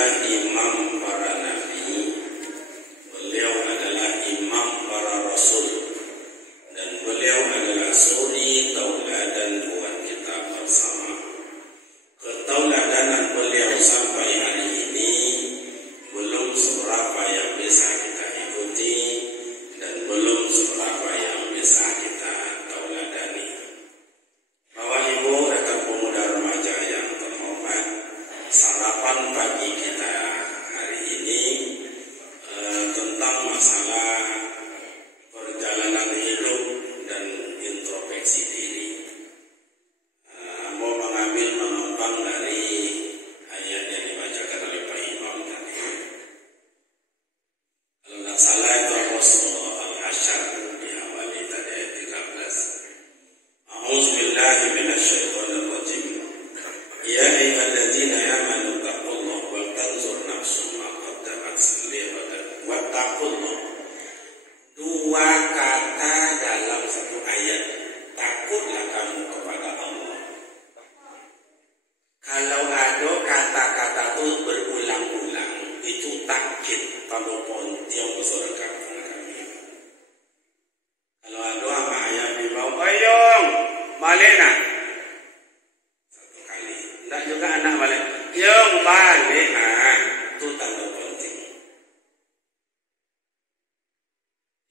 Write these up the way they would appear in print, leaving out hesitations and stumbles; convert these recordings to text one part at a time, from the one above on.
adalah imam para nabi, beliau adalah imam para rasul, dan beliau adalah suri tauladan buat kita bersama. Ketauladanan beliau sampai hari ini belum seberapa yang bisa kita ikuti dan belum seberapa yang bisa kita tauladani. Bapak Ibu rekan pemuda remaja yang terhormat, sarapan pagi kita hari ini tentang masalah perjalanan hidup dan introspeksi diri. Mau mengambil mengembang dari ayat yang dibacakan oleh Pak Imam tadi. Kalau nggak salah itu Surah Al-Hasyr diawali tadi ayat 13. A'udzubillahi minasyaitonir rajim. Ya ayyuhalladzina amanu taqullaha wal tanzur nafsum ma qaddamat lighad wattaqullah. Dua kata dalam satu ayat. Takutlah kamu kepada Allah. Kalau ada kata-kata itu berulang-ulang, itu takkid pada pontiong besar kampung kami. Kalau ada sama ayah bimau, bayong, malena. Satu kali. Tidak juga anak balik. Yang balik, itu tanda penting.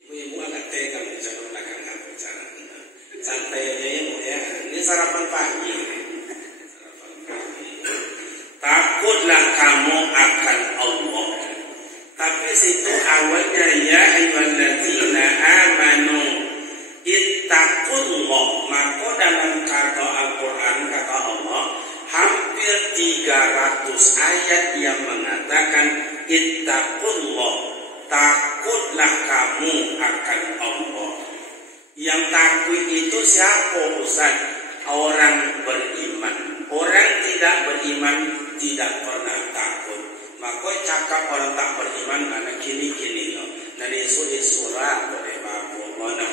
Ibu-ibu agak tegang bicara belakang bicara. Santai aja ya. Ini sarapan pagi. Takutlah kamu akan Allah. Tapi situ awalnya ya ayyuhalladzina amanu ittaqullah. Maka dalam kata Al-Quran kata Allah hampir 300 ayat yang mengatakan ittaqullah. Takutlah kamu akan Allah. Yang takut itu siapa Ustaz? Orang beriman. Orang tidak beriman tidak pernah takut. Maka cakap orang tak beriman karena kini-kini loh. Nanti surah boleh babu mana?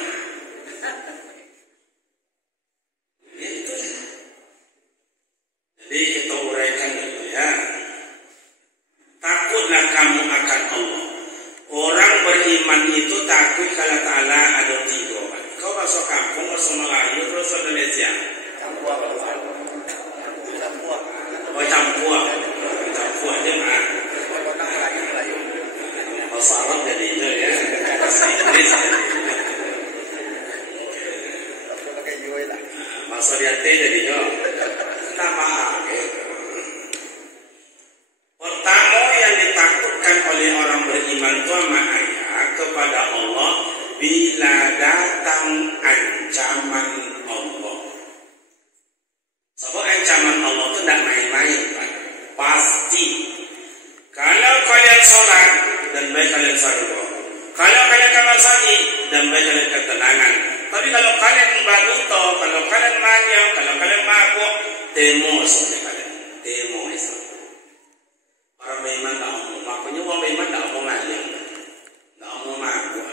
Ya itu. Jadi kita uraikan itu ya. Takutlah kamu akan Allah. Orang beriman itu takut kalau Ta'ala ada 3. Kau masuk kampung, masuk Melayu, terus Indonesia. Campur aja mah. Bahasa Arab jadinya ya. Bahasa Inggris. Bahasa Riate jadinya. Nama pertama yang ditakutkan oleh orang beriman itu sama ayat kepada Allah bila datang ancaman Allah. Sebab ancaman Allah itu tidak main-main, Pak. Pasti. Kalau kalian sholat dan baik kalian sarwa. Kalau kalian kamar sahih dan baik kalian ketenangan. Tapi kalau kalian baluto, kalau kalian manyong, kalau kalian mabuk, temos kalian. Temos. Orang beriman tak mau. Makanya orang beriman tak mau manyong. Tak mau mabuk.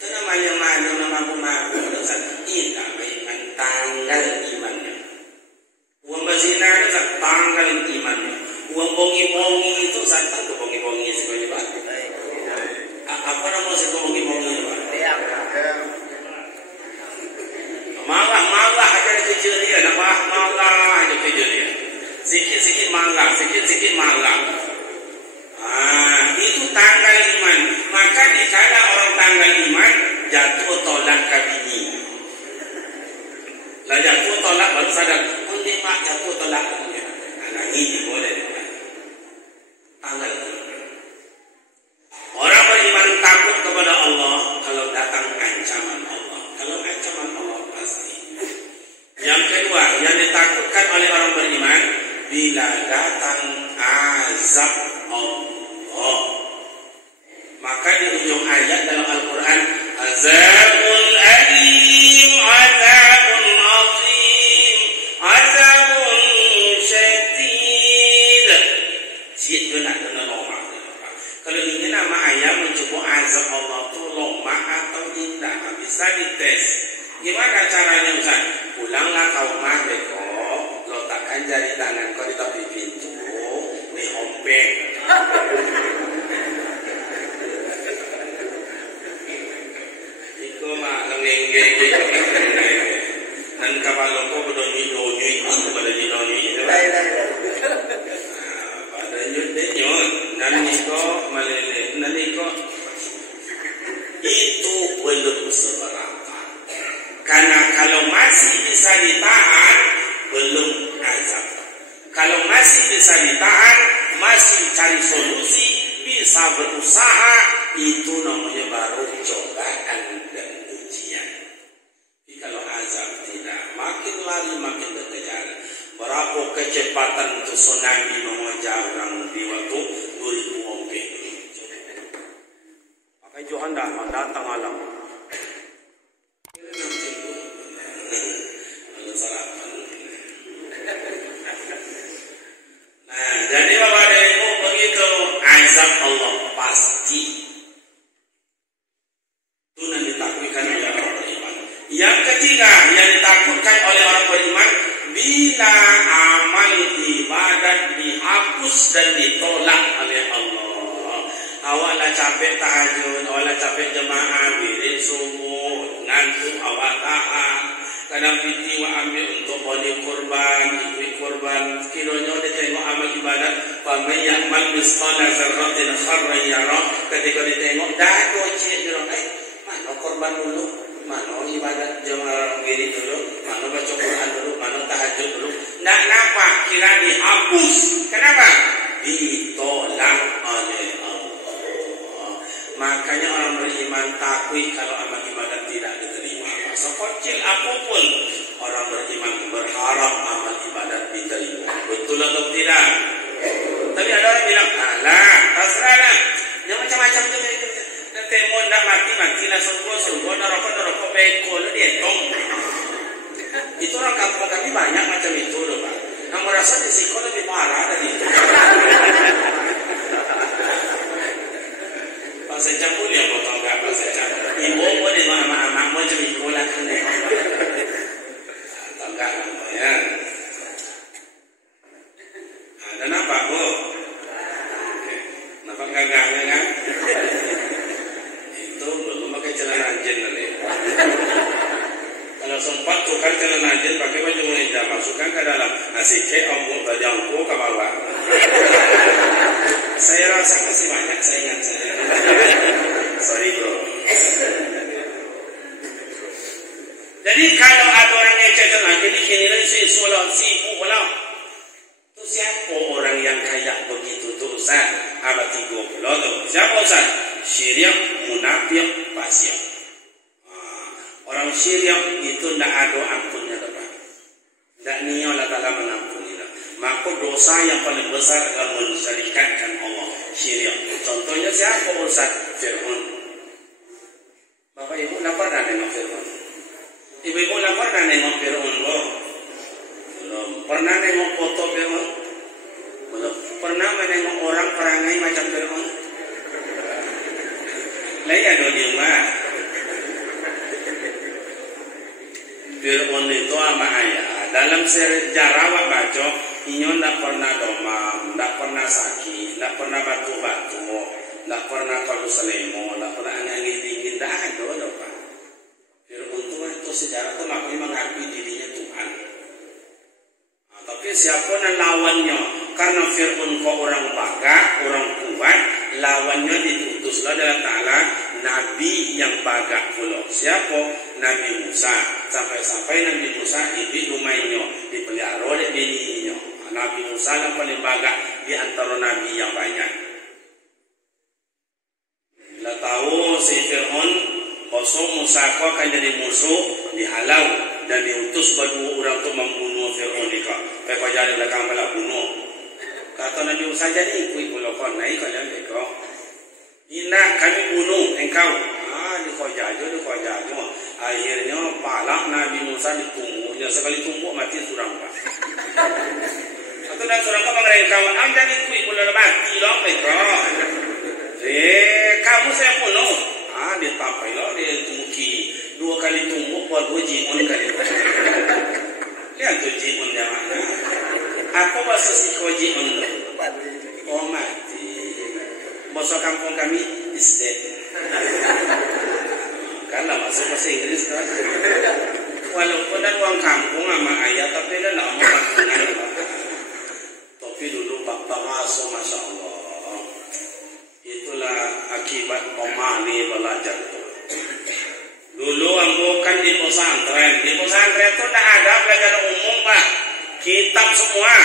Karena manyong-manyong dan mabuk-mabuk. Tidak beriman tanggal imannya. Uang berzina itu tanggal imannya. Uang bongi-bongi itu tahu ke bongi-bongi sebenarnya Pak. Apa nama si bongi-bongi Pak? Malah aja kecil dia, malah aja kecil dia. Sikit-sikit malah. Itu tanggal iman. Maka dikala orang tanggal iman jatuh tolak kabini. Lah jatuh tolak baru sadar. Nanti Pak jatuh tolak. Nah ini boleh. Tanggal iman. Orang beriman takut kepada Allah kalau datang ancaman Allah. Kalau ancaman Allah pasti. Yang kedua, yang ditakutkan oleh orang beriman bila datang azab Allah. Maka di ujung ayat dalam Al-Quran, azabun alim, azabun azim, azabun syadid. Siap nak kena lomah. Kalau ini nama ayat mencoba azab Allah itu lomah atau tidak, bisa dites. Gimana caranya Ustaz? Pulanglah kau rumah deko, letakkan jari tangan kau di tepi pintu, di Nalika itu belum seberapa. Karena kalau masih bisa ditahan, belum azab. Kalau masih bisa ditahan, masih cari solusi, bisa berusaha, itu namanya baru cobaan dan ujian. Tapi kalau azab tidak, makin lari makin berkejar. Berapa kecepatan tsunami mengejar orang di waktu 2004. Pakai Johan datang alam. Nah, jadi Bapak dan Ibu begitu azab Allah pasti. Itu yang ditakutkan oleh orang beriman. Yang ketiga yang ditakutkan oleh orang beriman, bila amal ibadat dihapus dan ditolak oleh Allah. Awaklah capek tahajud, awaklah capek jemaah, wirid subuh, ngantuk awak tahan. Kadang piti wa ambil untuk boleh korban, ikut korban. Kiranya dia tengok amal ibadat, faman ya'mal misqala dzarratin kharran yarah. Ketika dia tengok dah gocek dia orang, mana korban dulu, mana ibadat jemaah wirid dulu, mana baca Quran dulu, mana tahajud dulu. Nak nampak kira dihapus. Kenapa? Ditolak oleh Allah. Makanya orang beriman takut kalau amal ibadat tidak diterima. Sekecil apapun orang beriman berharap amal ibadat diterima. Betul atau tidak? Tapi ada orang bilang, alah, terserah lah. Yang macam-macam tu. Temo nak mati lah surga, neraka beko lu dietong. Itu orang kampung kami banyak macam itu loh Pak. Yang merasa risiko lebih parah dari itu. Pasal campur yang potong gak pasal campur. Ibu pun di mama mau jadi kolah kan deh. Atau enggak ya. Ada apa Bu? Nampak gagahnya kan? Itu belum pakai celana anjing nanti. Kalau sempat tukar celana anjing pakai baju meja, masukkan ke dalam nasi kek ombak bajangku ke bawah. Saya rasa masih banyak saingan saya. Sorry bro. Jadi kalau ada orang yang celana jadi kini sih sibuk lah. Itu siapa orang yang kayak begitu tuh Ustaz? Abad 30 tuh. Siapa Ustaz? Syirik, munafik, fasik. Orang syirik itu tidak ada ampunnya Bapak. Tidak niolah dalam mengampuni. Maka dosa yang paling besar adalah mensyirikkan Allah. Syirik. Contohnya siapa Ustaz? Fir'aun. Bapak Ibu tidak pernah nengok Fir'aun. Ibu-ibu tidak pernah nengok Fir'aun loh. Belum. Pernah nengok foto Fir'aun? Belum. Pernah menengok orang perangai macam Fir'aun? Lain ada di rumah. Fir'aun itu sama ayah. Dalam sejarah wak baca, inyo tidak pernah domam, tidak pernah sakit, tidak pernah batu-batu, tidak pernah kalau selemo, tidak pernah angin dingin, tidak ada Pak. Fir'aun itu sejarah itu makanya mengakui dirinya Tuhan. Nah, tapi siapa yang lawannya? Karena Fir'aun kok orang bagak, orang kuat, lawannya diutuslah dalam Ta'ala Nabi yang bagak pula. Siapa? Nabi Musa. Sampai-sampai Nabi Musa di rumahnya dipelihara oleh bininya. Nabi Musa yang paling bagak di antara Nabi yang banyak. Bila tahu si Fir'aun kosong Musa kau akan jadi musuh, dihalau dan diutus berdua orang untuk membunuh Fir'aun ni kau. Kau jadi belakang balak bunuh. Kata Nabi Musa jadi ikut pulau kau naik kau jangan kau. Ina kami bunuh engkau. Dikau jajo. Akhirnya palak Nabi Musa ditumbuk. Dia sekali tumbuk mati surang Pak. Atau dan surang kau mengerengkau. Jangan ikut pulau mati loh mereka. Kamu saya bunuh. Ditapai loh dia tumbuki. 2 kali tumbuk buat 2 jimun kali. Lihat tuh jimunnya mana. Apa bahasa si kau jimun? Oh mati. Bahasa kampung kami is dead. Karena masuk bahasa Inggris kan. Walaupun ada uang kampung sama ayah, tapi dia tidak mau pakai. Tapi dulu Bapak masuk, Masya Allah. akibat pemali belajar itu. Dulu ambo kan di pesantren itu tidak ada belajar umum Pak, kitab semua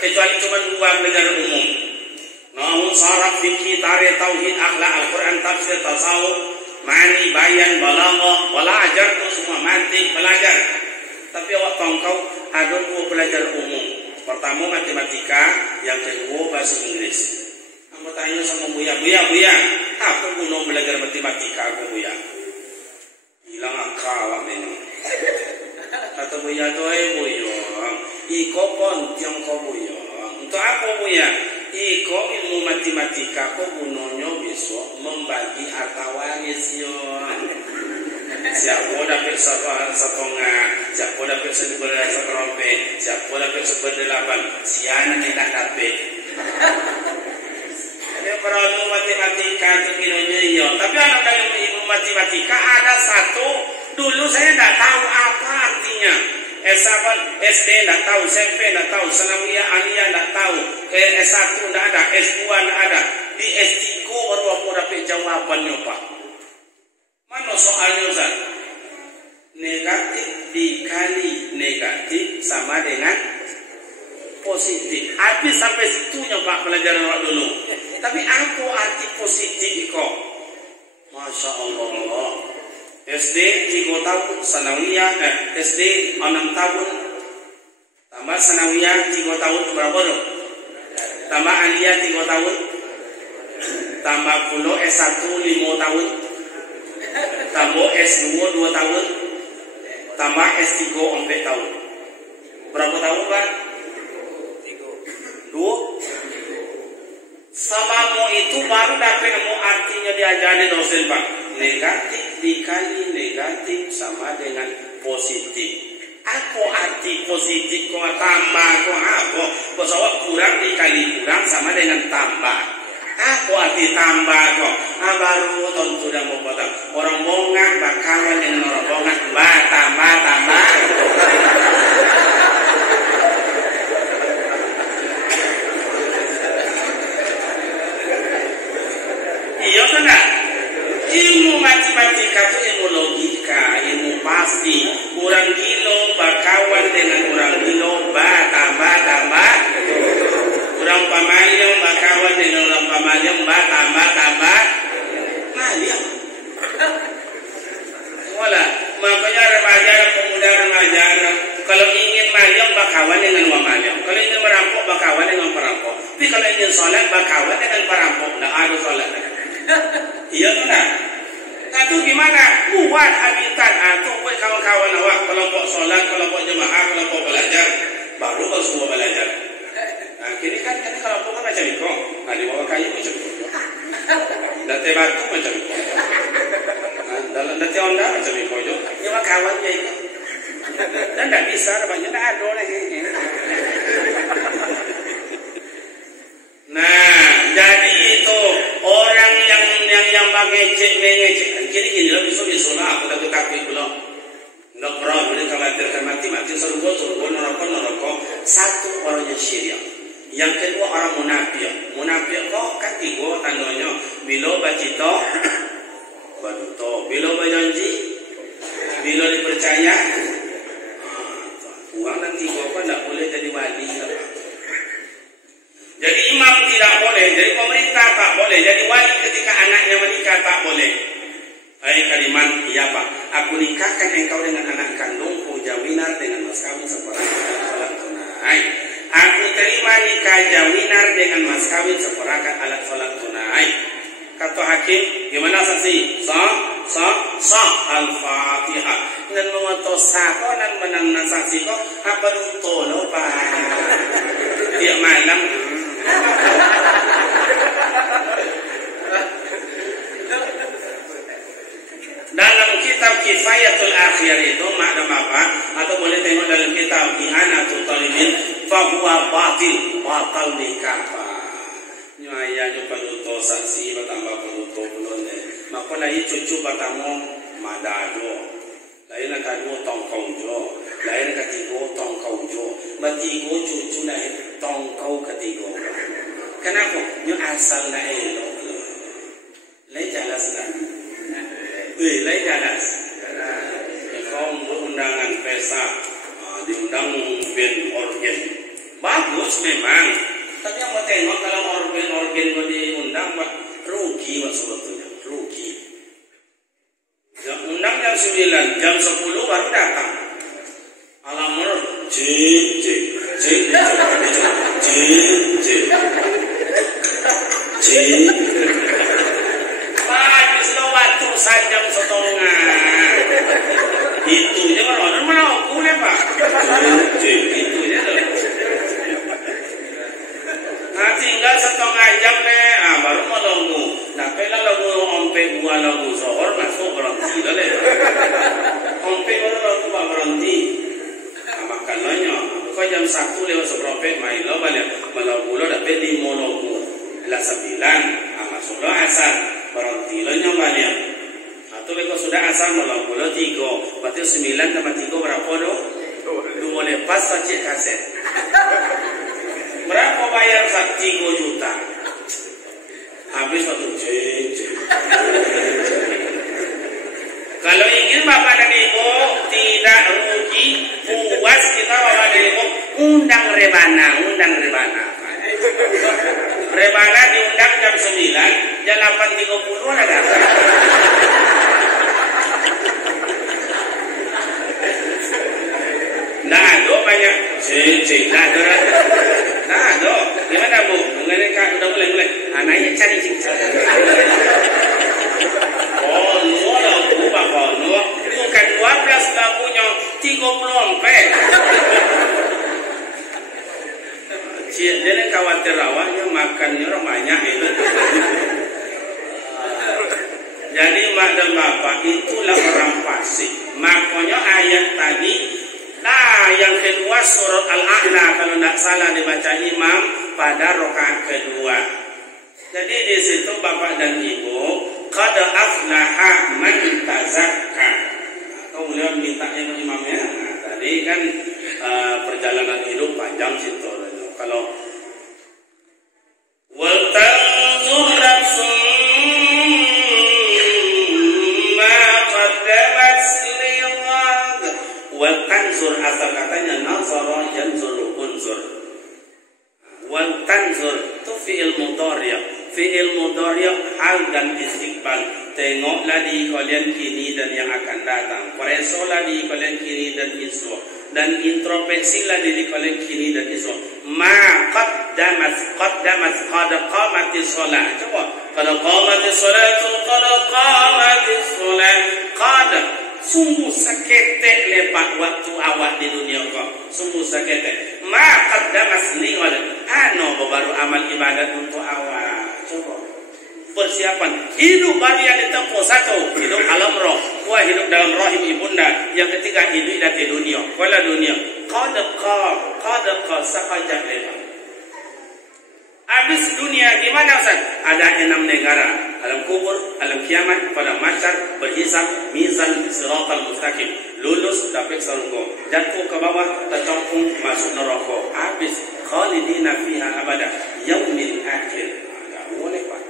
kecuali cuma 2 belajar umum. Namun saraf, fikih, tarikh, tauhid, akhlak, Al-Quran, tafsir, tasawuf, mani, bayan, balaghah, belajar itu semua, mantik belajar. Tapi awak tongkau ada 2 belajar umum. Pertama matematika, yang kedua bahasa Inggris. Aku tanya sama Buya, apa guna belajar matematika aku Buya? Hilang akal lah memang. Kata Buya tu, Buya, iko pon tiang kau Buya. Untuk apa Buya? Iko ilmu matematika ko gunanya besok membagi harta waris yo. Siapa dapat setengah, siapa dapat 11 siapa dapat 18, siapa tidak dapat. Ada perlu matematika itu gunanya yo. Tapi anak dalam ilmu matematika ada satu dulu saya tidak tahu apa artinya. S1, SD tidak tahu, SMP tidak tahu, Sanawiyah, Aliyah tidak tahu, S1 tidak ada, S2 tidak ada, di S3 baru aku dapat jawabannya Pak. Mana soalnya Ustaz? Negatif dikali negatif sama dengan positif. Habis sampai situnya Pak pelajaran waktu dulu. Tapi apa arti positif itu? Masya Allah. SD 3 tahun, Sanawiyah, SD 6 tahun, tambah Sanawiyah 3 tahun berapa dong? Tambah Aliyah 3 tahun, tambah pula S1 5 tahun, tambah S2 2 tahun, tambah S3 4 tahun. Berapa tahun Pak? 2. Sama mau itu baru dapat mau artinya diajari dosen Pak. Negatif dikali negatif sama dengan positif. Apa arti positif? Kau tambah, kau apa? Kau soal kurang dikali kurang sama dengan tambah. Apa arti tambah kau? Baru tentu dah mau potong. Orang bongak bakalan dengan orang bongak tambah. Iya kan tak? Ilmu matematika itu ilmu logika, ilmu pasti. Orang gilo berkawan dengan orang gilo, tambah. Orang pamalyong berkawan dengan orang pamalyong, tambah. Malyong. Wala, makanya remaja, kalau ingin malyong berkawan dengan orang malyong. Kalau ingin merampok berkawan dengan perampok. Tapi kalau ingin sholat berkawan dengan perampok, tidak ada sholat. Iya kan? Itu gimana? Buat habitat atau buat kawan-kawan awak kelompok sholat, kelompok jemaah, kelompok belajar, baru semua belajar. Nah, kini kan kelompok kan macam itu. Nah, di bawah kayu macam itu. Dati batu macam itu. Dalam dati onda macam itu. Cuma kawannya itu. Dan tidak bisa, banyak tidak ada lagi. Nah, jadi itu orang yang mengecek. Gini lah bisa lah. Aku dah ketahui belum. Tidak pernah boleh khawatirkan mati surga neraka. Satu orangnya syirik. Yang kedua orang munafik. Munafik kok kan 3 tandanya. Bila bacito, baduto. Bila berjanji, bila dipercaya. Uang dan 3 kok tidak boleh jadi wali. Jadi imam tidak boleh, jadi pemerintah tak boleh, jadi wali ketika anaknya menikah tak boleh. Kalimat, iya Pak, aku nikahkan engkau dengan anak kandungku, jaminan dengan mas kawin seperakat alat tunai. Aku terima nikah jaminan dengan mas kawin seperakat alat sholat tunai. Kata hakim, gimana saksi? Sah Al-Fatihah. Dan mengotos sako dan menang saksi kok apa nuntolo Pak? Tiap malam. Dalam kitab Kifayatul Akhir itu makna apa? Atau boleh tengok dalam kitab I'anatul Talibin, fahuwa batal nikah. Nyaya nyoba nuto saksi bertambah penuto belum deh. Maka lagi cucu bertamu madado, lain kedua tongkau jo, lain ketiga tongkau jo, matigo cucu lain tongkau ketiga. Kenapa? Nyo asal na elok. Lai jelas dah. Lai jelas. Kau undangan pesta diundang band organ. Bagus memang. Tapi yang mau tengok kalau organ mau diundang, rugi sebetulnya. Rugi. Undang jam 9, jam 10 baru datang. Alamur cik. Habis lo waktu jam setengah. Itunya orang mau boleh pak. Itunya tuh. Nah tinggal setengah jam baru mau lagu. Tapi lah lagu ompe buah lagu sohor masuk berhenti lah le. Ompe baru lagu berhenti. Makanya kau jam 1 lewat seberapa main lo balik malam bulan dapat 5 lagu. Lah 9 masuk lo asar berhenti lo balik. Atau kalau sudah asar malam bulan 3 berarti 9 tambah 3 berapa do? 2 lepas saja kaset. Berapa bayar 3 juta? Habis waktu cek. Kalau ingin Bapak dan Ibu tidak rugi, puas kita Bapak dan Ibu undang Rebana. Rebana diundang jam 9, jam 8.30 ada datang. Nah, ada banyak. Cek. Nah, ada. Gimana Bu? Mengenai Kak udah mulai. Anaknya cari cek. Oh, lu lagu Bapak, lu bukan 12 lagunya 30 Dia khawatir awaknya makannya orang banyak itu. Jadi mak dan bapak itulah orang fasik. Makanya ayat tadi, yang kedua surat Al-A'la kalau tidak salah dibaca imam pada rakaat kedua. Jadi di situ bapak dan ibu, qad aflaha man tazakka. Kemudian minta imamnya. Nah, tadi kan perjalanan hidup panjang situ. Kalau wal tanzur nafsum ma qaddamat lighad. Wal tanzur asal katanya nazara yanzur unzur. Wal tanzur itu fi'il mudhari' hal dan istiqbal. Tengoklah di kalian kini dan yang akan datang. Peresolah di kalian kini dan esok. Dan introspeksilah diri kalian kini dan esok. Ma qaddamat qad qamatis shalah. Coba kalau qamatis salatu qad sungguh saketek lepak waktu awak di dunia kau. Sungguh saketek. Ma qaddamat lighad. Baru amal ibadat untuk awak. Coba persiapan hidup baru yang ditempuh. 1 hidup alam roh, 2 hidup dalam rahim ibunda, yang ketiga hidup di dunia. Kalau dunia qad sakajat lepas. Habis dunia gimana Ustaz? Ada 6 negara, alam kubur, alam kiamat, pada mahsyar, berhisab, mizan, siratal mustaqim. Lulus dapat surga, jatuh ke bawah tercungkung masuk neraka. Habis khalidina fiha abada, yaumil akhir. Enggak boleh Pak.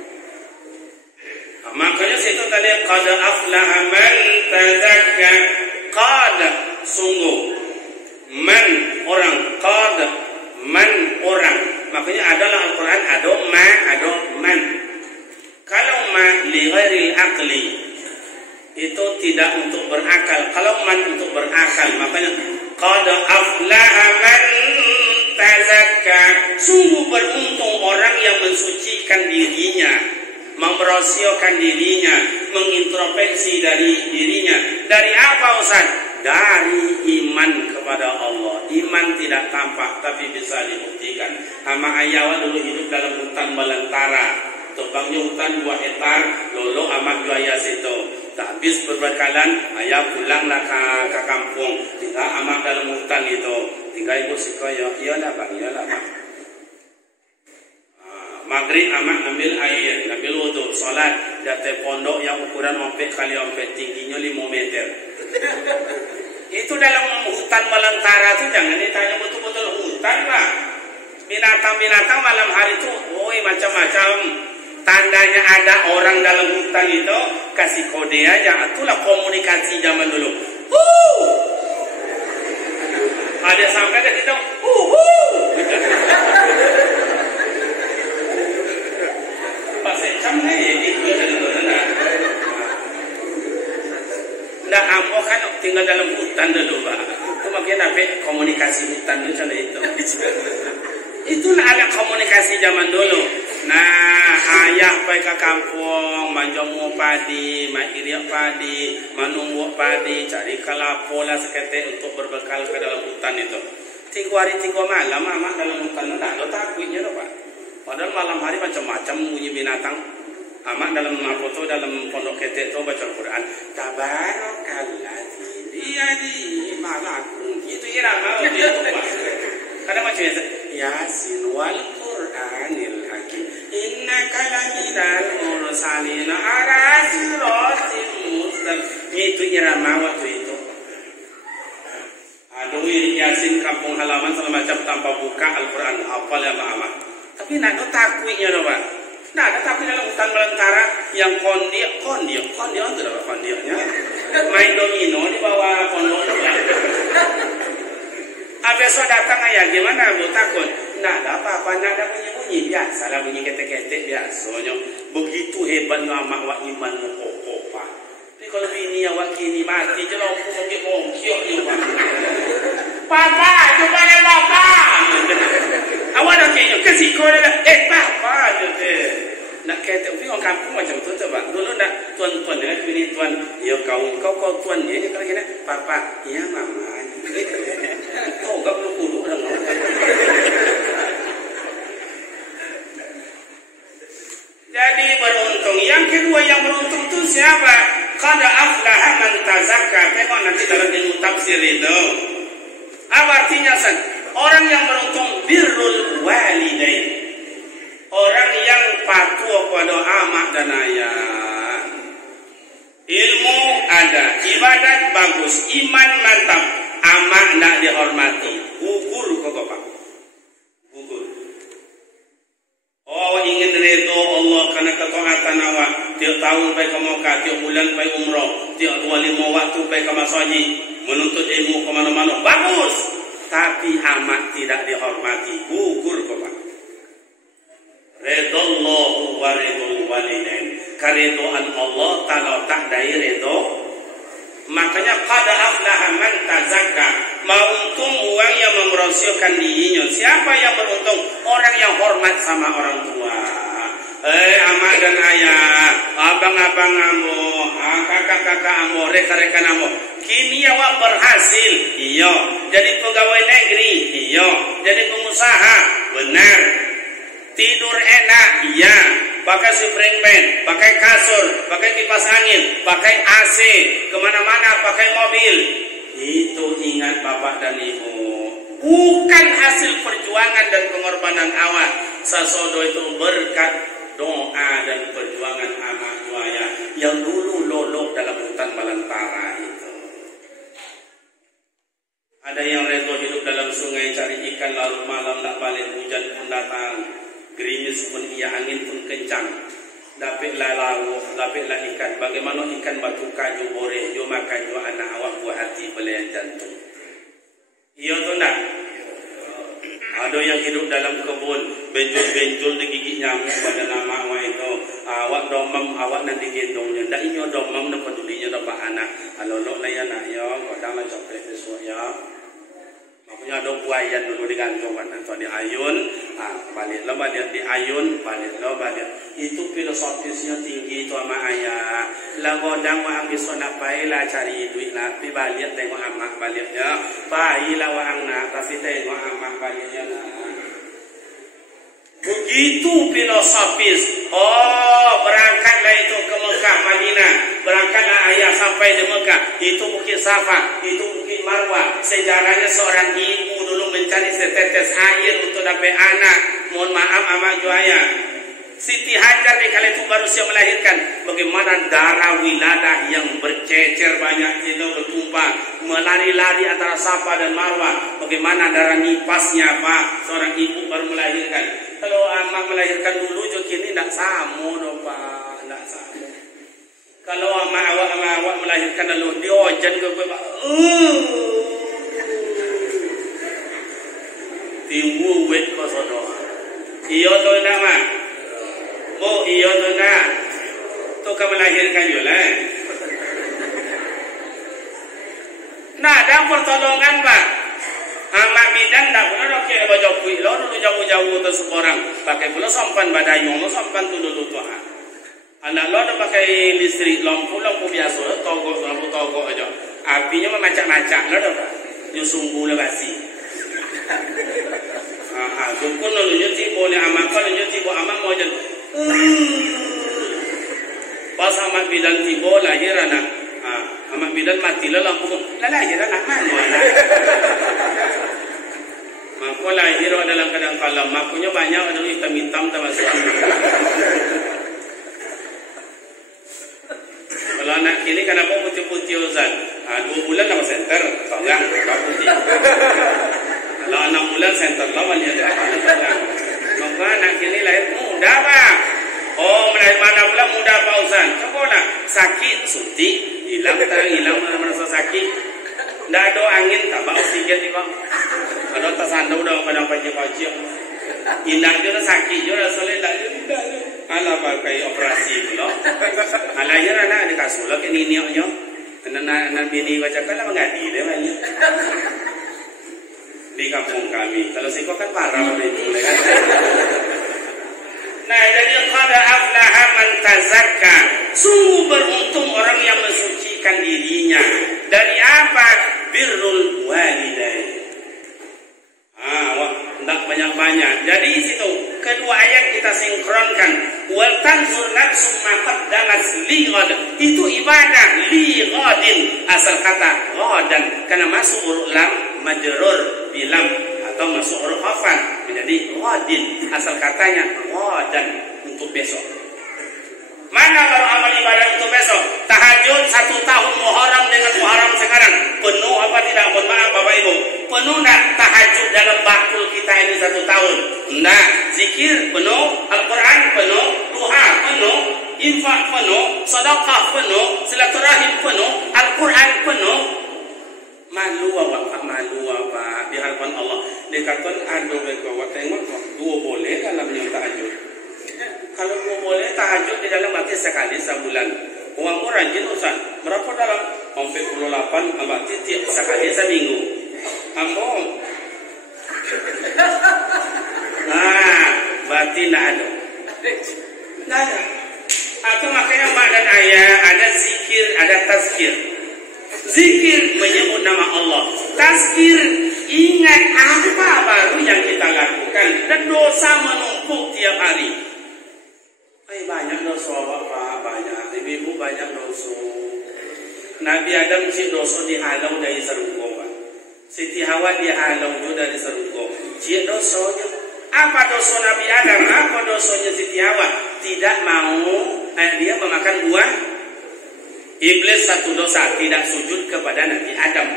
Makanya situ tadi qad aflaha man tazakka. Qad sungguh, man orang, qad man orang. Makanya adalah Al-Quran ada ma, ada man. Kalau ma li ghairil aqli itu tidak untuk berakal. Kalau man untuk berakal, makanya qad aflaha man tazakka. Sungguh beruntung orang yang mensucikan dirinya, memrosiokan dirinya, mengintrospeksi dari dirinya. Dari apa Ustaz? Dari iman kepada Allah. Iman tidak tampak tapi bisa dibuktikan. Ama ayawa dulu hidup dalam hutan belantara. Tebangnya hutan 2 hektar, lolo amat biaya situ. Habis berbekalan, ayah pulanglah ke kampung. Tinggal amat dalam hutan itu. Tinggal ibu sikoyo, iyalah bang. Maghrib amat ngambil air, ngambil wudhu, sholat. Jatuh pondok yang ukuran ompet kali ompet, tingginya 5 meter. Itu dalam hutan belantara itu jangan ditanya betul-betul hutan Pak. Binatang-binatang malam hari itu, macam-macam. Tandanya ada orang dalam hutan itu, kasih kode aja. Itulah komunikasi zaman dulu. Ada sampai ke situ. Pasal camnya ya gitu. Nah, ambo kan tinggal dalam hutan dulu, Pak. Itu makanya dapat komunikasi hutan itu. Itulah ada komunikasi zaman dulu. Nah, ayah pergi ke kampung, manjomu padi, mairiak padi, manunggu padi, cari kelapa lah seketik untuk berbekal ke dalam hutan itu. 3 hari 3 malam, amak dalam hutan itu tak ada takutnya loh, Pak. Padahal malam hari macam-macam bunyi binatang. Amak dalam apa tu, dalam pondok ketek tu baca Al-Quran. Tabarakalladzi biyadihi malakum. Itu irama dia tu, Pak. Kadang macam biasa. Yasin wal Qur'anil hakim innaka laminal mursalin ala siratim mustaqim. Itu irama waktu itu. Aduh, Yasin kampung halaman segala macam tanpa buka Al-Quran hafal ya Pak. Tapi nak ada takutnya loh, Pak. Nah, ada takut dalam hutan belantara yang kondiak itu dapat kondiaknya. Main domino di bawah pondok. Besok datang ayah gimana bu takut? Nah, ada apa-apa, nak ada bunyi-bunyi biasa lah, bunyi ketek-ketek biasanya. Begitu hebatnya amak wak iman pokok, Pak. Tapi kalau bini awak kini mati je lampu mungkin-mungkin je, Pak. Papa, coba deh Papa. Awak nak kena kasih kau dah. Papa je. Nak ketek tapi orang kampung macam tu tu, Pak. Dulu nak tuan-tuan dengan bini tuan, ya kau tuan dia kalau kena Papa, ya Mama. Oh, gak perlu kudu dah. Jadi beruntung. Yang kedua yang beruntung itu siapa? Qad aflaha man tazakka. Tengok nanti dalam ilmu tafsir itu. Apa artinya san? Orang yang beruntung birrul walidain. Orang yang patuh kepada amak dan ayah. Ilmu ada, ibadat bagus, iman mantap. Amak nak dihormati, gugur kok Bapak, gugur. Oh, ingin redha Allah karena ketaatan awak. Tiap tahun pergi ke Mekah, tiap bulan pergi umrah, tiap 25 waktu pergi ke masjid, menuntut ilmu ke mana-mana, bagus. Tapi amak tidak dihormati, gugur kok Pak. Redha Allah wa redha walidain. Keridhaan Allah kalau tak dari redha. Makanya qad aflaha man tazakka. Beruntung orang yang membersihkan dirinya. Siapa yang beruntung? Orang yang hormat sama orang tua. Amak dan ayah, abang-abang amu, kakak-kakak amu, rekan-rekan amu. Kini awak berhasil. Iya. Jadi pegawai negeri. Iya. Jadi pengusaha. Benar. Tidur enak. Iya. Pakai spring bed, pakai kasur, pakai kipas angin, pakai AC, kemana-mana pakai mobil. Itu ingat Bapak dan Ibu. Bukan hasil perjuangan dan pengorbanan awak. Sasodo itu berkat doa dan perjuangan anak buaya yang dulu lolok dalam hutan belantara itu. Ada yang redo hidup dalam sungai cari ikan larut malam tak balik, hujan pun datang. Gerimis pun ia, angin pun kencang. Dapatlah lauk, dapatlah ikan. Bagaimana ikan batu kaju boreh, jo makan jo anak awak buah hati belayan jantung. Iya tu nak. Ada yang hidup dalam kebun, benjol-benjol digigit nyamuk pada nama awak itu. Awak domam, awak nanti gendongnya. Dah inyo domam nak pedulinya dapat anak. Alolok lah ya nak ya, kadang lah coklat besok ya. Makanya ada buayan dulu digantung kan, atau diayun, baliklah balik diayun, baliklah balik. Itu filosofisnya tinggi itu sama ayah. Lah godang wa ambil sonapai lah cari duit lah, tapi balik tengok amak baliknya. Baiklah wa anak, tapi tengok amak baliknya lah. Begitu filosofis. Oh, berangkatlah itu ke Mekah, Madinah. Berangkatlah ayah sampai di Mekah. Itu Bukit Safa, itu Bukit Marwah. Sejarahnya seorang ibu dulu mencari setetes air untuk dapat anak. Mohon maaf amak juaya. Siti Hajar di kala itu baru siap melahirkan. Bagaimana darah wiladah yang bercecer banyak itu bertumpah, melari-lari antara Safa dan Marwah. Bagaimana darah nipasnya Pak, seorang ibu baru melahirkan. Kalau amak melahirkan dulu jo kini ndak samo do Pak, ndak samo. Kalau awak melahirkan dulu diojan ke Pak. Tiwu wet ko sono. Iyo to ndak Mak? Oh, iyo to ndak? To ka melahirkan yo lah. Nah, ada pertolongan Pak. Amak bidan tak pernah nak kira baju kui lo, lu jauh-jauh tu seorang pakai pula sampan badayung, lo sampan tu dulu tu ha. Anak lo tu pakai listrik lampu biasa, togok aja. Apinya macam-macam lo tu Pak. Yo sungguh le basi. Dukun lo nyuci boleh amak ko nyuci bo amak mo jan. Pas amak bidan tibo lahir anak. Amak bidan mati lah lampu. Lahir anak mana? Maka lahir dalam keadaan kalam. Makunya banyak ada hitam-hitam termasuk. Kalau anak kini kenapa putih-putih Ustaz? 2 bulan dapat center, enggak putih. Kalau 6 bulan center lawan dia ada. Maka anak kini lahir muda Pak. Oh, melahir mana pula muda Pak Ustaz? Coba lah sakit suntik hilang merasa sakit. Ndak ada angin tak bawa oksigen ni Pak. Kalau tak sandau dah kadang pagi-pagi. Hilang dia sakit je rasanya tak ada. Alah pakai operasi pula. Alahir anak ada kasut lah ke niniaknya. Nak bini baca kalau mengadi dia banyak. Di kampung kami. Kalau siko kan parah itu. Nah, jadi qad aflaha man tazakka. Sungguh beruntung orang yang mensucikan dirinya. Dari apa? Birrul walidain. Tidak banyak-banyak. Jadi situ kedua ayat kita sinkronkan. Wal tanzur nafsum ma qaddamat lighad. Itu ibadah lighadin, asal kata ghadan karena masuk huruf lam majrur bilam atau masuk huruf hafan menjadi ghadin, asal katanya ghadan untuk besok. Mana baru amal ibadah untuk besok? Tahajud 1 tahun Muharram dengan Muharram sekarang penuh apa tidak? Mohon maaf Bapak Ibu, penuh tak tahajud dalam bakul kita ini 1 tahun? Enggak. Zikir penuh, Al-Quran penuh, duha penuh, infak penuh, sedekah penuh, silaturahim penuh, Al-Quran penuh. Malu awak Pak, malu awak di hadapan Allah. Dikatakan ada awak tengok 2 boleh dalam yang tahajud. Kalau mau boleh tahajud di dalam berarti sekali sebulan. Uang rajin Ustaz. Berapa dalam? 48 berarti tiap sekali seminggu. Ampun. Nah, berarti tidak ada. Tidak ada. Atau makanya mak dan ayah ada zikir, ada tazkir. Zikir menyebut nama Allah. Tazkir ingat apa baru yang kita lakukan dan dosa menumpuk tiap hari. Banyak dosa Bapak, banyak ibu-ibu banyak dosa. Nabi Adam si dosa dihalau dari serunggo Pak. Siti Hawa dihalau juga dari serunggo. Si dosanya apa dosa Nabi Adam? Apa dosanya Siti Hawa? Tidak mau dia memakan buah. Iblis 1 dosa, tidak sujud kepada Nabi Adam.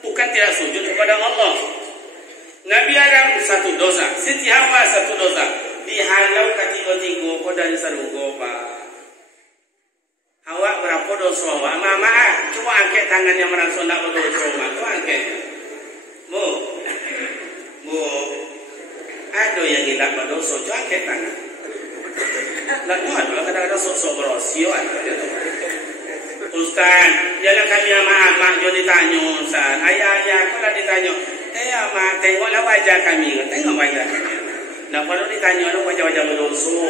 Bukan tidak sujud kepada Allah. Nabi Adam 1 dosa, Siti Hawa 1 dosa. Dihalau ketiga-tiga ko dari sarunggo Pak. Awak berapa dosa awak? Mama, coba angkat tangan yang merasa nak berdosa Mak. Coba angkat. Bu. Ada yang hilang berdosa, coba angkat tangan. Nak muat lah kadang-kadang sok-sok berosio Ustaz, jalan kami ama-ama jo ditanya Ustaz. Ayah-ayah kalau ditanya, ama tengoklah wajah kami. Tengok wajah kami. Nak perlu ditanya orang wajah-wajah berdosa.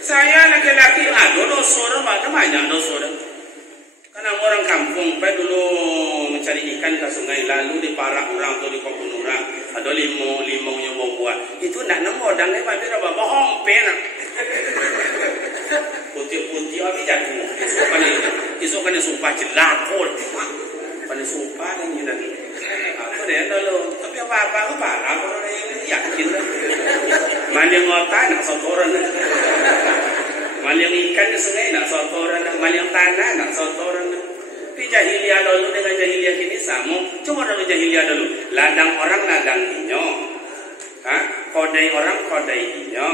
Saya laki-laki ada dosa orang, banyak dosa orang. Karena orang kampung pada dulu mencari ikan ke sungai, lalu di parak orang atau di kebun orang, ada limaunya buah. Itu nak nemu orang ni mati dah bohong penak. Putih-putih habis jatuh. Esok kan sumpah jelakol. Pada sumpah dan nanti. Apa dia dulu? Tapi apa-apa aku parah kalau dia yakin. Maling otak nak sotoran. Maling ikan di sungai nak sotoran. Maling tanah nak sotoran. Tapi Tapi jahiliyah dulu dengan jahiliyah kini sama. Coba dulu jahiliyah dulu. Ladang orang ladang inyo. Kodai orang kodai inyo.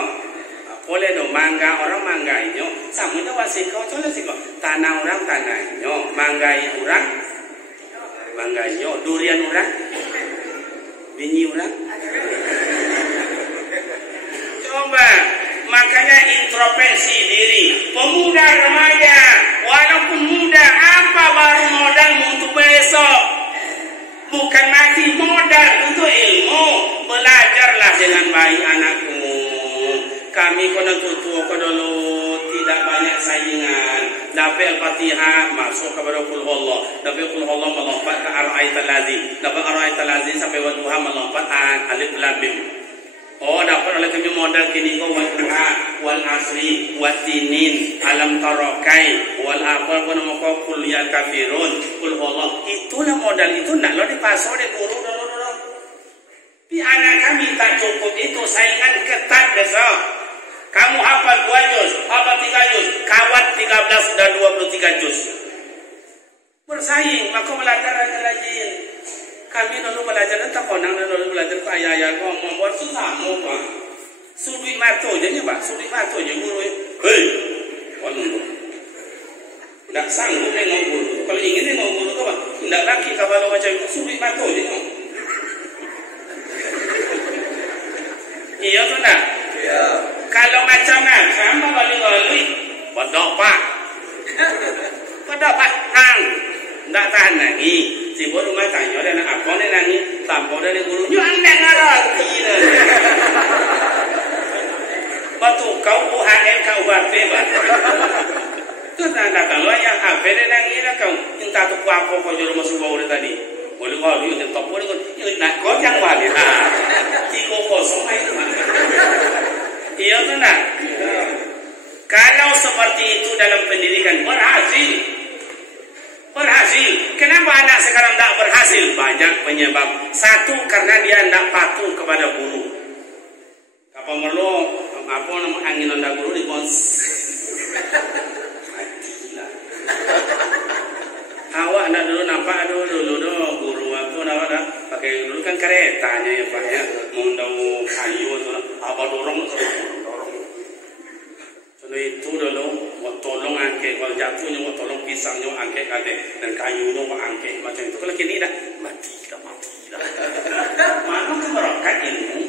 Boleh dong mangga orang mangga inyo. Sama itu wasiko. Coba siko. Tanah orang tanah inyo. Manggai orang mangga inyo. Durian orang binyi orang. Coba. Makanya introspeksi diri. Pemuda remaja, walaupun muda, apa baru modal untuk besok? Bukan mati, modal untuk ilmu. Belajarlah dengan baik anakku. Kami kena tutu dulu tidak banyak saingan. Dapat Al-Fatihah masuk kepada Qul Huwallah. Dapat Qul Huwallah melompat ke Ar-Ra'aital Ladzi. Dapat Ar-Ra'aital Ladzi sampai Wadduha melompat Alif Lam Mim. Oh, dapat oleh kami modal kini ko wal asri watinin alam tarokai wal apa nama ko kuliah kafirun kul Allah. Itulah modal itu nak lo dipasok oleh guru dulu. Tapi anak kami tak cukup itu, saingan ketat besok. Kamu hafal 2 juz, hafal 3 juz, kawat 13 dan 23 juz. Bersaing, maka belajar rajin. Kami dulu belajar entah konang dulu belajar ke ayah ngomong buat susah mau pak sudut mata aja nya pak sudut mata aja guru hei konang tidak sanggup nengok guru kalau ingin nengok guru tu pak tidak lagi kalau macam sudut mata aja iya tu nak iya kalau macam-macam balik bodoh pak hang tidak tahan lagi. Si guru rumah tanya dan apa ni nanti tanpa dari guru nyu anda ngarati dah. Batu kau UHM kau UAP bah. Tu tanda kalau yang apa ni nanti dah kau minta tu apa kau juru masuk bawah tadi. Boleh kau lihat yang top boleh kau nak kau yang wali. Tiga kosong itu mah. Iya tu nak. Kalau seperti itu dalam pendidikan berhasil. Kenapa anak sekarang tidak berhasil? Banyak penyebab. Satu, karena dia tidak patuh kepada guru. Apa perlu apa nama angin anda guru di bons? Matilah. Awak nak dulu nampak dulu guru aku nak pakai dulu kan keretanya ya pak ya. Mau kayu tu apa dorong. Itu dulu, tolong angkat kalau jatuhnya, tolong pisangnya angkat dan kayunya angkat macam itu. Kalau kini dah mati dah. Mana keberokat ilmu?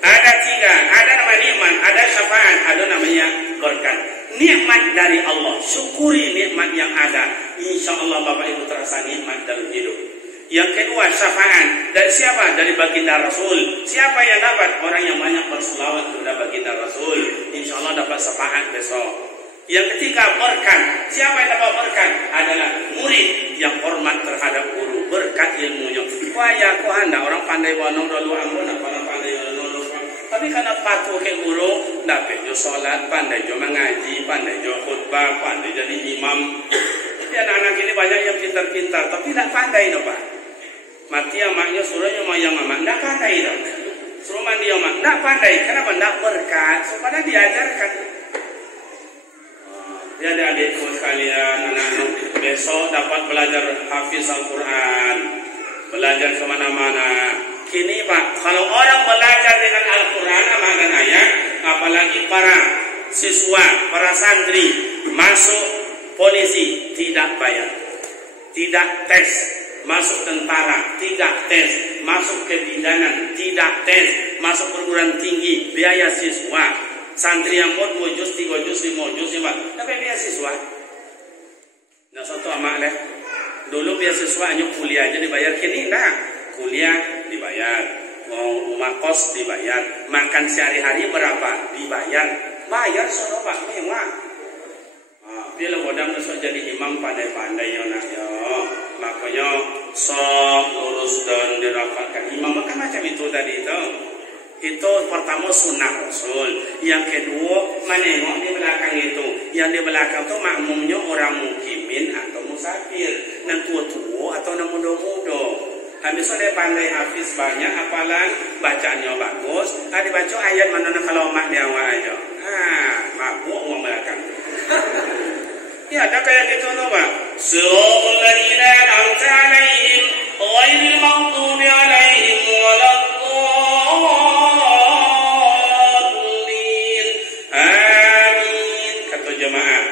Ada 3, ada nama nikmat, ada syafaat, ada namanya berkat. Nikmat dari Allah, syukuri nikmat yang ada. Insya Allah Bapak Ibu terasa nikmat dalam hidup. Yang kedua syafaat dari siapa? Dari baginda Rasul. Siapa yang dapat? Orang yang banyak berselawat kepada baginda Rasul. Insya Allah dapat syafaat besok. Yang ketiga berkat. Siapa yang dapat berkat? Adalah murid yang hormat terhadap guru. Berkat ilmunya. Wah ya kau anda orang pandai wanong dulu ampun apa pandai dulu. Tapi karena patuh ke guru, dapat jo solat, pandai jo mengaji, pandai jo khutbah, pandai jadi imam. Jadi anak-anak ini banyak yang pintar-pintar, tapi tidak pandai dong pak. Mati amaknya suruhnya mayang amak, tidak pandai dong. Suruh mandi amak, tidak pandai. Kenapa? Tidak berkat. Supaya diajarkan. Dia ada adikku sekalian, anak-anak besok dapat belajar hafiz Al-Quran, belajar kemana-mana. Kini pak, kalau orang belajar dengan Al-Quran, amalan ayat, apalagi para siswa, para santri masuk polisi tidak bayar, tidak tes. Masuk tentara, tidak tes. Masuk kebidanan, tidak tes. Masuk perguruan tinggi, biaya siswa. Santri yang buat 2 juz, 3 juz, 5 juz, tapi biaya siswa. Nah, satu amak leh. Dulu biaya siswa hanya kuliah aja dibayar. Kini enggak. Kuliah dibayar. Rumah kos dibayar. Makan sehari-hari berapa? Dibayar. Bayar sono pak, mewah. Bila bodam besok jadi imam pandai-pandai ya nak ya. Makanya sok lurus dan dirapatkan imam macam itu tadi itu. Itu pertama sunnah Rasul. Yang kedua menengok di belakang itu. Yang di belakang itu makmumnya orang mukimin atau musafir, dan tua-tua atau yang muda-muda. Habis dia pandai hafiz banyak, hafalan, bacaannya bagus. Ada baca ayat mana kalau mak dia awak aja. Mabuk orang belakang. Ya ada kayak gitu tuh Pak. Siratal ladzina an'amta 'alaihim ghairil maghdubi 'alaihim waladdallin. Amin. Kata jemaah.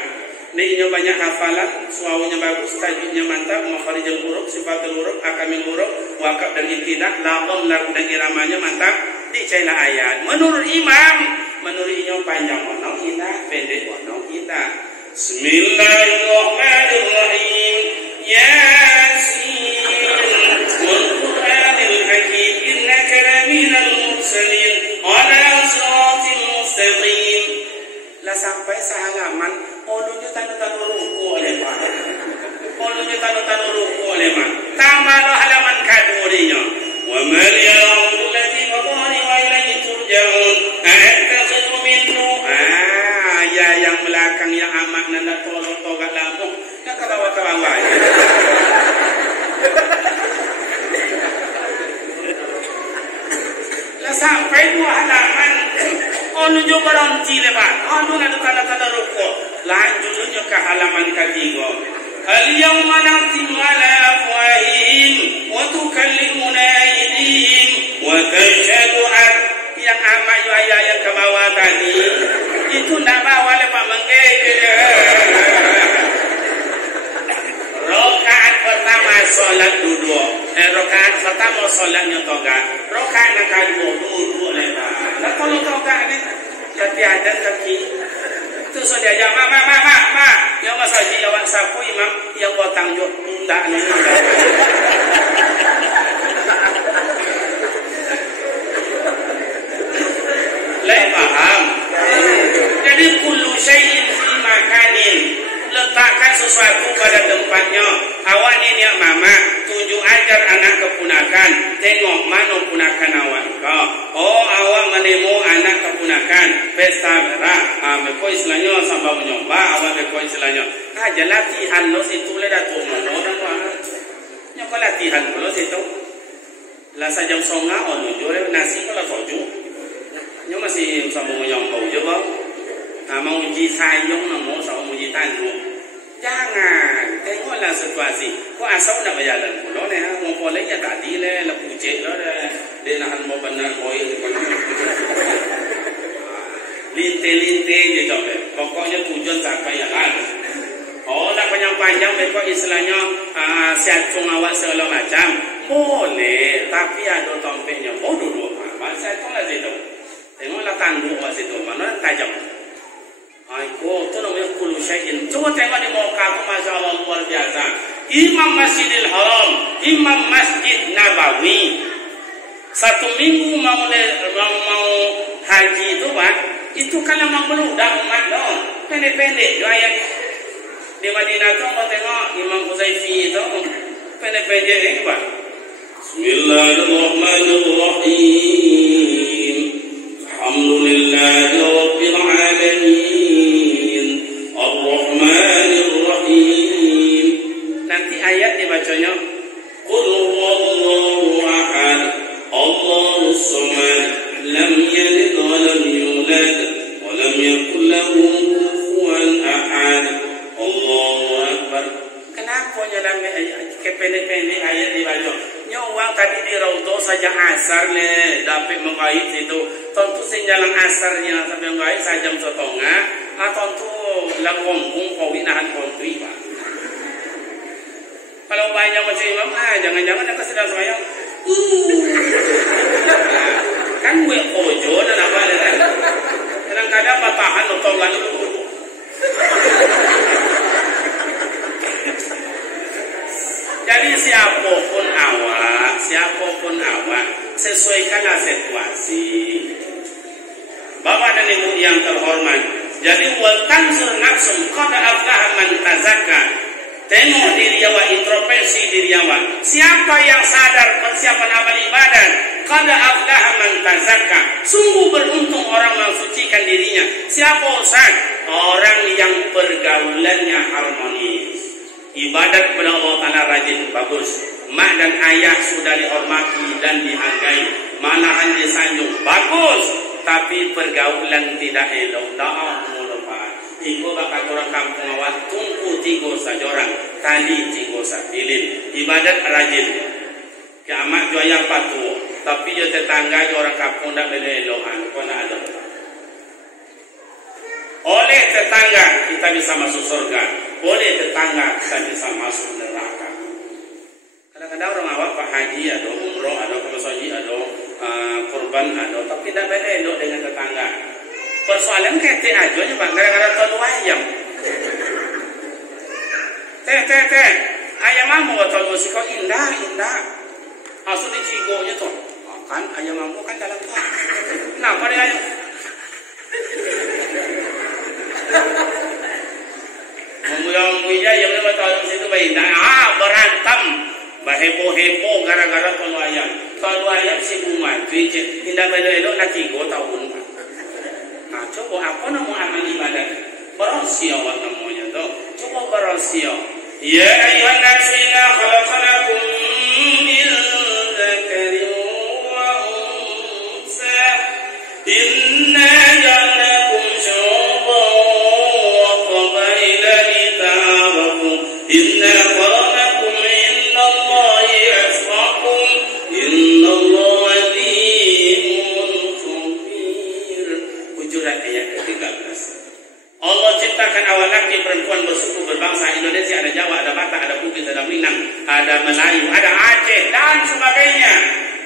Ini banyak hafalan, suawanya bagus, tajwidnya mantap, makharijul huruf, sifatul huruf, akamil huruf, wakaf dan ibtidah, laqam dan iramanya mantap. Dicailah ayat. Menurut imam, menurut inyong panjang ono kita, pendek ono kita. Bismillahirrahmanirrahim. Yasin wal Qur'anil hakim innaka laminal mursalin ala siratil mustaqim. Lah sampai sehalaman ulunya tanda-tanda ruku oleh Pak. Ulunya tanda-tanda ruku oleh Pak. Tambah halaman kadurinya. Wa mal ya'budu allati fadhani wa ilayhi turja'un. A'takhidhu minhu. Ya yang belakang yang amat nanda tolong togat lamu. Nak ketawa-ketawa. Lah sampai 2 halaman. Ulu juga berhenti lepas. Ulu ada tanda-tanda rukuk. Lanjutnya ke halaman ketiga. Al-yawma nakhtimu ala afwahihim wa tukallimuna aydihim wa tashhadu yang amat ayat yang ke bawah tadi itu nak bawa lepas menggigil. Rakaat pertama solat duduk. Rakaat pertama solatnya toga. Rakaat yang kedua duduk lepas. Nah kalau toga ni ada kaki. Tu so dia ajak mak. Yang masa haji jawab sapu imam yang buat tangjuk tak ni. Lai paham. Jadi kullu syai'in fi makanin. Letakkan sesuatu pada tempatnya. Awak ni niat mama, tunjuk ajar anak keponakan. Tengok mana ponakan awak kau. Oh, awak menemu anak keponakan. Pesta merah. Meko istilahnya sambil menyoba. Awak meko istilahnya. Aja latihan lo situ le datuk mono dan mana. Nyoko latihan lo situ. Lah sajam songa on jore nasi kalau toju. Nyo masih sama yang bau je bang. Mau uji sayong namo sama uji tandu. Jangan tengoklah situasi. Kau asal nak berjalan pulau ni, mau polanya tadi le, lepu cek lo le, dia nak mau benar koi tu kan. Linte je coba. Pokoknya tujuan sampai jalan. Oh nak panjang-panjang, mereka istilahnya siatung awak segala macam. Boleh, tapi ada tompeknya. Oh duduk, siatung lah situ. Tengoklah tanduk awak situ, mana tajam. Aiko, itu namanya kullu syai'in. Coba tengok di muka aku, Masya Allah, luar biasa. Imam Masjidil Haram, Imam Masjid Nabawi. Satu minggu mau haji itu, Pak. Itu kan memang meludah umat dong. Pendek-pendek, ayat. Di Madinah itu, mau tengok Imam Huzaifi itu. Pendek-pendek ini, Pak. Bismillahirrahmanirrahim. Alhamdulillahi Rabbil Alamin. Ar-Rahmanir-Rahim. Nanti ayat dibacanya Qul huwallahu ahad, Allahus samad, lam yalid wa lam yulad wa lam yakul lahu kufuwan ahad. Allahu akbar. Kenapa dalam pendek-pendek ayat dibaca? Nyawang tadi di Raudhah saja asar le, dapat mengait itu. Tentu senjalan asarnya sampai mengait sajam setengah. Tentu lakompung kawinahan kontui Pak. Kalau banyak macam imam, jangan-jangan nak sedang semayang. Kan gue ojo dan apa kan? Kadang-kadang batahan notongan dulu. Jadi siapapun awak, sesuaikanlah situasi. Bapak dan Ibu yang terhormat. Jadi wal tanzur nafsum qad aflaha man tazakka. Tengok diri awak, introspeksi diri awak. Siapa yang sadar persiapan amal ibadah? Qad aflaha man tazakka. Sungguh beruntung orang mensucikan dirinya. Siapa Ustaz? Orang yang pergaulannya harmonis. Ibadat kepada Allah Ta'ala rajin, bagus. Mak dan ayah sudah dihormati dan dihargai, malahan disanjung, bagus. Tapi pergaulan tidak elok, dah mulupa. Iko bakal orang kampung awak tunggu tigo sajorang, tali tigo sapilin, ibadat rajin. Kiamat juaya patuh, tapi jo tetangga jo orang kampung dak belelohan, kau nak ada. Oleh tetangga kita bisa masuk surga, oleh tetangga kita bisa masuk neraka. Kadang-kadang orang awak pak haji ada, umroh ada, pemasoi ada, kurban ada, tapi dak belelok dengan tetangga. Persoalan kete aja nya Pak, gara-gara tonu ayam. Teh. Ayam mampu tonu siko indah. Asal dicigonya tuh. Kan ayam mampu kan dalam tuh. Kenapa dia ayam? Menguyang-nguyang ayam ni tonu situ baik. Berantem. Heboh-heboh gara-gara tonu ayam. Tonu ayam si umat. Indah belo-elo nak cigo tahun. Nah, coba apa nama amal ibadat? Berhasil awak namanya tu. Coba berhasil. Ya ayuhan nasu inna khalaqnakum min dzakarin wa unsa. Inna ja'alnakum syu'uban wa qabaila lita'arafu. Inna khalaqnakum indallahi atqakum. Innallaha alimun khabir. Ayat ke-13. Allah ciptakan awal laki perempuan bersuku berbangsa Indonesia, ada Jawa, ada Batak, ada Bugis, ada Minang, ada Melayu, ada Aceh dan sebagainya.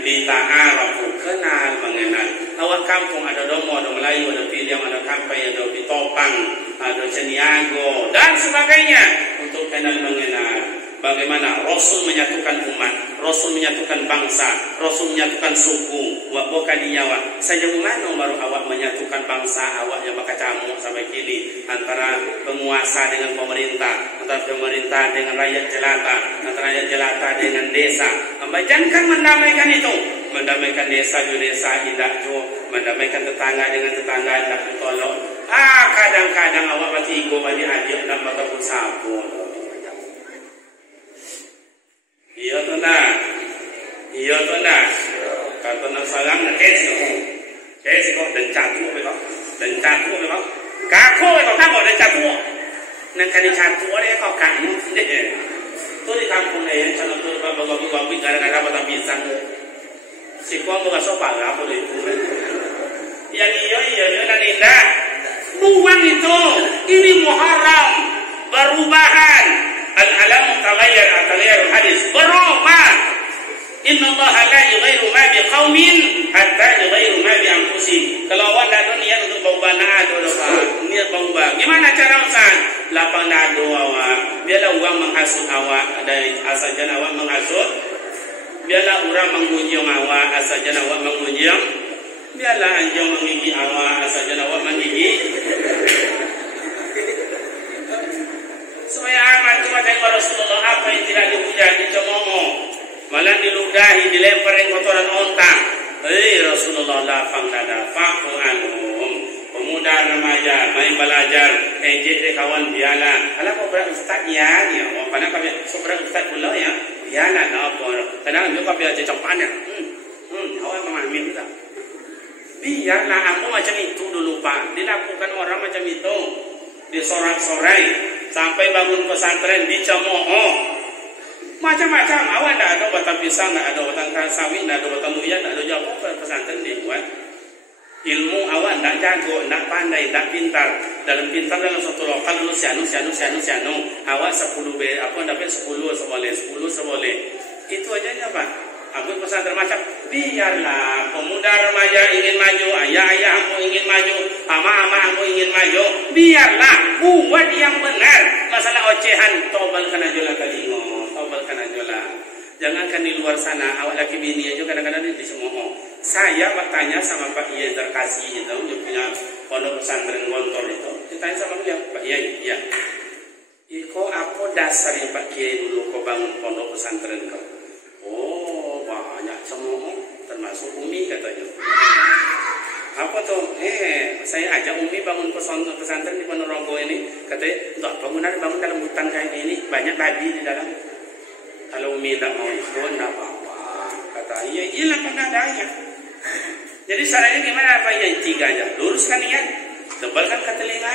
Lita'arafu, kenal mengenal. Awak kampung ada Domo, ada Melayu, ada Piliang, ada Kampai, ada Bitopang, ada Ceniago dan sebagainya untuk kenal mengenal. Bagaimana Rasul menyatukan umat, Rasul menyatukan bangsa, Rasul menyatukan suku, bukan nyawa. Saja mana baru awak menyatukan bangsa awak yang bakal camuk sampai kini antara penguasa dengan pemerintah, antara pemerintah dengan rakyat jelata, antara rakyat jelata dengan desa. Jangan mendamaikan itu, mendamaikan desa dengan desa indah jo, mendamaikan tetangga dengan tetangga indah tolong. Kadang-kadang awak mati ego bagi adik dan bakal sapu. Iya tuh nah, kata nak salam nak kesi kok dan catu betul, kaku betul kamu dan catu, nak kali catu ada kau kamu, tu di kampung ni kalau tu babi gara-gara batang pisang, si kau bukan sopan apa tu itu, yang iya dan indah, buang itu, ini muharram, perubahan. Al-alam taghayyar at-taghayyur hadis berubah. Inna Allah la yughayyiru ma biqaumin hatta yughayyiru ma bi anfusihim. Kalau awak dah niat untuk berubah niat berubah. Gimana cara Ustaz? Lapang dado awak. Biarlah orang menghasut awak dari asalkan awak menghasut. Biarlah orang mengunjung awak asalkan awak mengunjung. Biarlah anjing menggigit awak asalkan awak menggigit. Supaya aman cuma dari Rasulullah apa yang tidak dipuja dicemooh, malah diludahi, dilemparin kotoran onta. Rasulullah lapang dada, faku anhum. Pemuda remaja main belajar, ejek deh kawan biala. Kalau kau berat ustaz ya, karena kami seberat ustaz pula ya, biala nak apa? Kadang juga biar cecapannya. Awak memahami kita. Biarlah aku macam itu dulu Pak, dilakukan orang macam itu, disorak-sorai. Sampai bangun pesantren dicemooh macam-macam. Awak tak ada batang pisang, tak ada batang sawit, tak ada batang muya, tak ada jauh pesantren dibuat. Ilmu awak tak jago, tak pandai, tak pintar. Dalam satu lokal dulu sianu. Awak 10 apa dapat 10 seboleh. Itu aja apa? Aku pesantren macam biarlah pemuda remaja ingin maju, ayah aku ingin maju, ama aku ingin maju, biarlah buat yang benar. Masalah ocehan tobal kana jola kalingo, tobal kana jola. Jangankan di luar sana, awak laki bini aja kadang-kadang disemooh. Saya bertanya sama Pak Iye Terkasih itu, dia punya pondok pesantren Gontor itu. Ditanya sama dia, Pak Iye, iya. Iko apa dasarnya Pak Kiai dulu kau bangun pondok pesantren kau? Oh, banyak semua, termasuk Umi katanya. Apa tuh? Saya ajak Umi bangun pesantren di Ponorogo ini. Katanya, untuk bangunan bangun dalam hutan kayak ini, banyak babi di dalam. Kalau Umi tak mau ikut, tak apa-apa. Kata, iya lah pengadanya. Jadi caranya gimana? Apa ya? 3 aja. Luruskan niat, tebalkan ke telinga,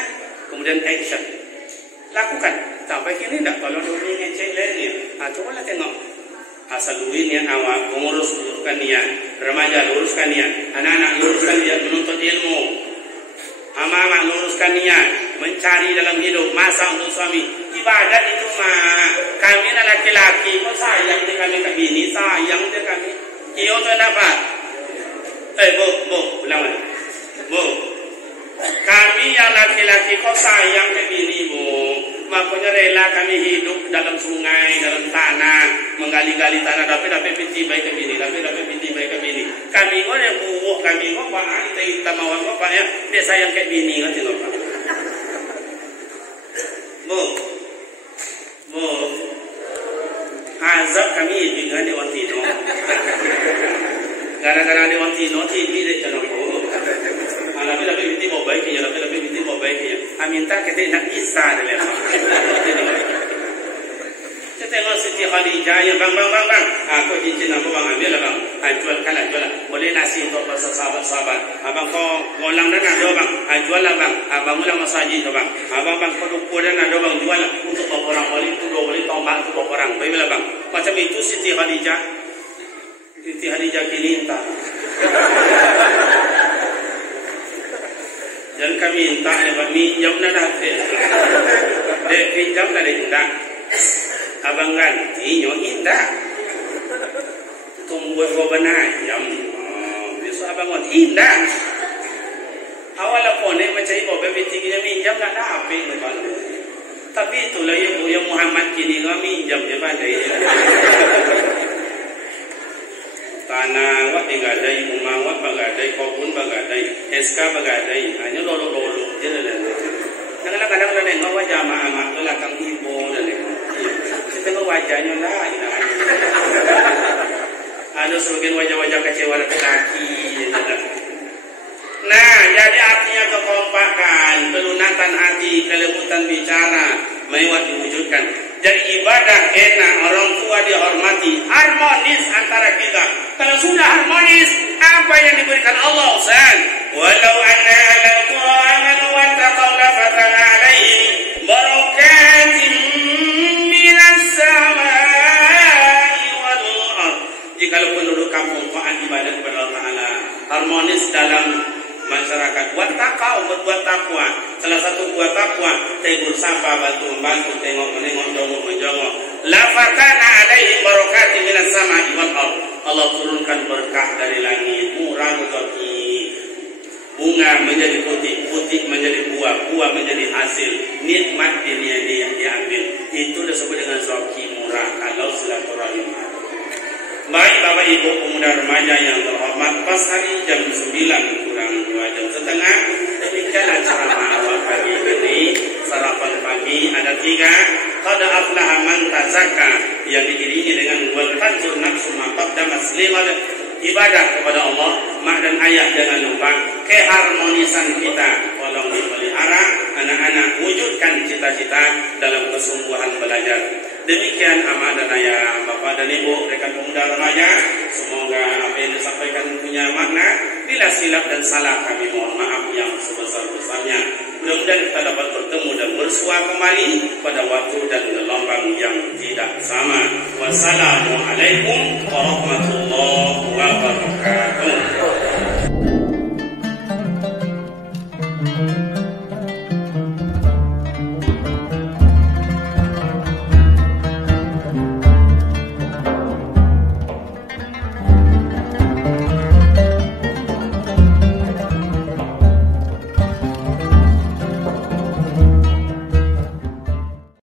kemudian action. Lakukan. Sampai kini tidak tolong dulu ngecek lainnya. Cobalah tengok. Asal duit niat awak, pengurus luruskan niat, remaja luruskan niat, anak-anak luruskan niat menuntut ilmu, ama-ama luruskan niat, mencari dalam hidup, masa untuk suami. Ibadat itu mah kami laki-laki kok sayang dia kami ke bini, sayang dia kami. Iyo tu dapat. Bu, ulang lagi. Bu, kami yang laki-laki kok sayang ke bini, Bu. Makanya rela kami hidup dalam sungai, dalam tanah, menggali-gali tanah, tapi pinti baik ke bini, tapi pinti baik ke bini. Kami kok yang buuh, kami kok pak, kita mawar kok pak ya, dia sayang ke bini kan tidak pak. Bu, azab kami dengan Dewan Tino. Gara-gara Dewan Tino, TV dia jangan bu. Tapi binti mau baiknya, tapi binti mau baiknya. Aminta kita nak isa dalam. Kita tengok Siti Khadijah yang bang. Aku cincin aku bang ambil lah bang. Jual kalah. Boleh nasi untuk sahabat. Abang kau ngolang dan ada bang. Jual lah bang. Abang ulang masajid tu bang. Abang kau dukur dan ada bang jual lah untuk orang boleh tu boleh tombak untuk orang. Baiklah bang. Macam itu Siti Khadijah kini entah. Dan kami minta lepas minjam dah dek pinjam dah indah. Abang ganti nyo indah. Tunggu gua benajam. Besok abang ngot indah. Awal pun macam ibu bebek tingginya minjam dah apa lepas. Tapi itulah yang Muhammad kini kau minjam je pandai. Tanah wak bagadai, rumah wak bagadai, kebun bagadai, SK bagadai, hanya lolo je dah. Kadang-kadang kita tengok wajah mak belakang ibu dah. Kita tengok wajahnya lah. Ada sebagian wajah-wajah kecewa laki. Nah, jadi artinya kekompakan, kelunatan hati, kelembutan bicara, mewah diwujudkan. Jadi ibadah enak, orang tua dihormati, harmonis antara kita. Kalau sudah harmonis, apa yang diberikan Allah, Ustaz? Walau anna ahlal qura amanu wattaqaw lafatahna 'alaihim barakatin minas samai wal ardh. Jikalau penduduk kampung taat ibadah kepada Allah Taala, harmonis dalam masyarakat, wattaqaw, berbuat takwa. Salah satu buat takwa, tegur sapa, bantu membantu, tengok menengok, jongok menjongok. Lafatana alaihim barakatin minas samai wal ardh. Allah turunkan berkah dari langit, murah rezeki. Bunga menjadi putih, putih menjadi buah, buah menjadi hasil. Nikmat dunia yang diambil. Itu disebut dengan rezeki murah kalau silaturahim. Baik Bapak Ibu pemuda remaja yang terhormat, pas hari jam 9 kurang 2,5 jam, demikianlah ceramah awal pagi ini. Sarapan pagi ada 3, qad aflaha man tazakka, yang diiringi dengan wal tanzur nafsu ma qaddamat liqad. Ibadah kepada Allah, mak dan ayah jangan lupa. Keharmonisan kita tolong dipelihara. Anak-anak wujudkan cita-cita dalam kesungguhan belajar. Demikian amak dan ayah, bapak dan ibu, rekan pemuda remaja. Semoga apa yang disampaikan punya makna. Bila silap dan salah kami mohon maaf yang sebesar-besarnya. Mudah-mudahan kita dapat bertemu dan bersua kembali pada waktu dan gelombang yang tidak sama. Wassalamualaikum warahmatullahi wabarakatuh.